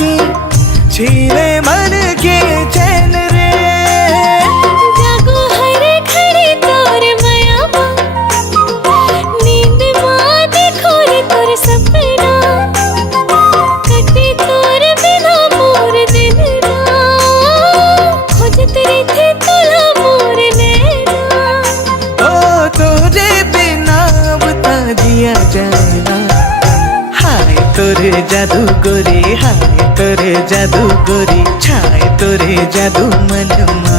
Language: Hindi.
के छीने मन के चैन रे। जागो हर घड़ी तोर माया बा, नींद मां देखो रे तोर सपना, कटे तोर बिना मोर दिन रात, खोजत रही थे तोला मोर नैना। ओ तोरे बिना बता जिया जाना, हाय तोरे जादू गोरी, हाय तोरे जादू गोरी, छाए तोरे जादू मन मा।